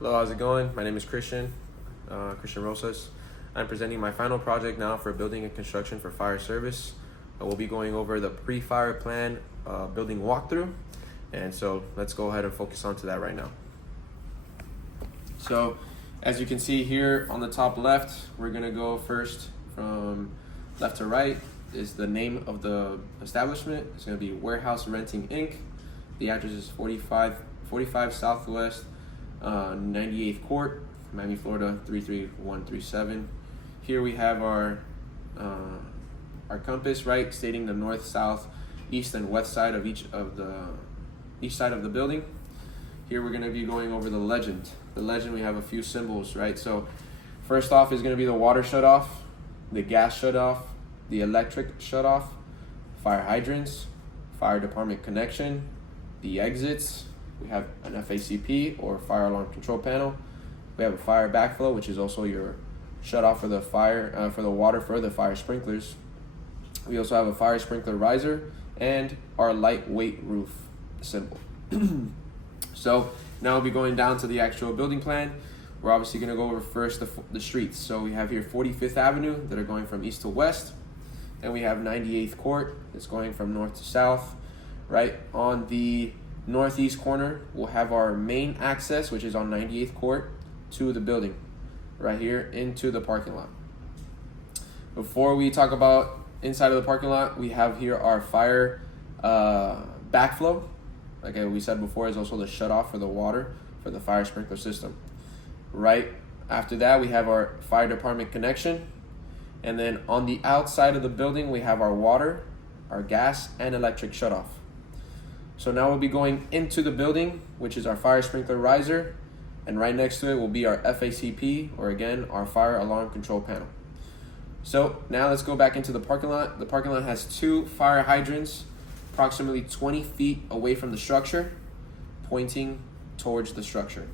Hello, how's it going? My name is Christian Rosas. I'm presenting my final project now for building and construction for fire service. We'll be going over the pre-fire plan building walkthrough. And so let's go ahead and focus on to that right now. So as you can see here on the top left, we're gonna go first from left to right is the name of the establishment. It's gonna be Warehouse Renting Inc. The address is 45 Southwest 98th Court, Miami, Florida 33137. Here we have our compass, right, stating the north, south, east, and west side of each side of the building. Here we're going to be going over the legend. The legend, we have a few symbols, right? So first off is going to be the water shutoff, the gas shutoff, the electric shutoff, fire hydrants, fire department connection, the exits. We have an FACP or fire alarm control panel. We have a fire backflow, which is also your shutoff for the fire for the water for the fire sprinklers. We also have a fire sprinkler riser and our lightweight roof symbol. So now we'll be going down to the actual building plan. We're obviously going to go over first the streets. So we have here 45th Avenue that are going from east to west, and we have 98th Court that's going from north to south. Right on the northeast corner, we'll have our main access, which is on 98th Court, to the building, right here into the parking lot. Before we talk about inside of the parking lot, we have here our fire backflow. Like we said before, is also the shutoff for the water for the fire sprinkler system. Right after that, we have our fire department connection. And then on the outside of the building, we have our water, our gas, and electric shutoff. So now we'll be going into the building, which is our fire sprinkler riser, and right next to it will be our FACP, or again, our fire alarm control panel. So now let's go back into the parking lot. The parking lot has two fire hydrants, approximately 20 feet away from the structure, pointing towards the structure.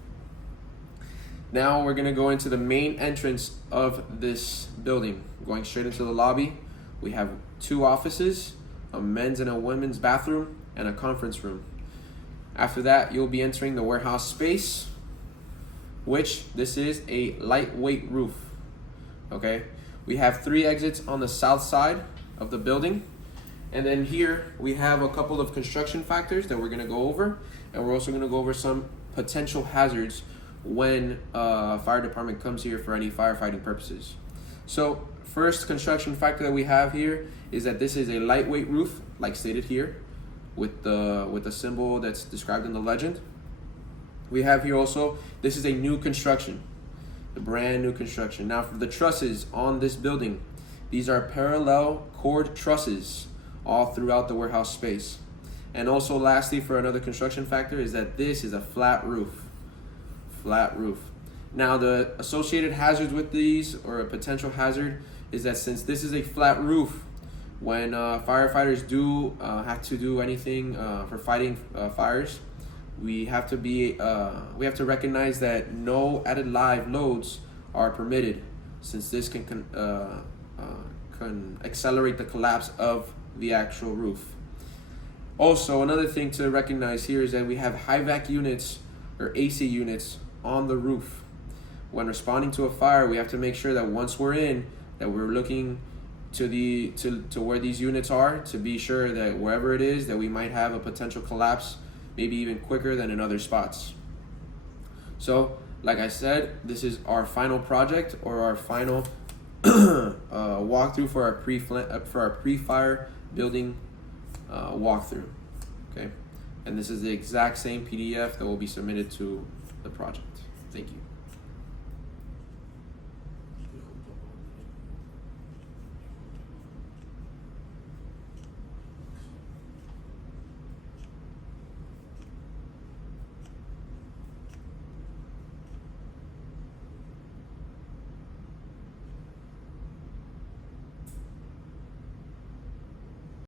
Now we're gonna go into the main entrance of this building. Going straight into the lobby, we have two offices, a men's and a women's bathroom, and a conference room. After that, you'll be entering the warehouse space, which this is a lightweight roof. Okay, we have 3 exits on the south side of the building, and then here we have a couple of construction factors that we're going to go over, and we're also going to go over some potential hazards when fire department comes here for any firefighting purposes. So first construction factor that we have here is that this is a lightweight roof, like stated here, with the symbol that's described in the legend. We have here also, this is a new construction, the brand new construction. Now for the trusses on this building, these are parallel cord trusses all throughout the warehouse space. And also lastly, for another construction factor, is that this is a flat roof. Flat roof. Now the associated hazards with these, or a potential hazard, is that since this is a flat roof, when firefighters do have to do anything for fighting fires, we have to recognize that no added live loads are permitted, since this can accelerate the collapse of the actual roof. Also, another thing to recognize here is that we have high vac units or AC units on the roof. When responding to a fire, we have to make sure that once we're in, that we're looking to where these units are, to be sure that wherever it is that we might have a potential collapse, maybe even quicker than in other spots. So like I said, this is our final project, or our final walkthrough for our pre-fire building walkthrough. Okay, and this is the exact same PDF that will be submitted to the project. Thank you.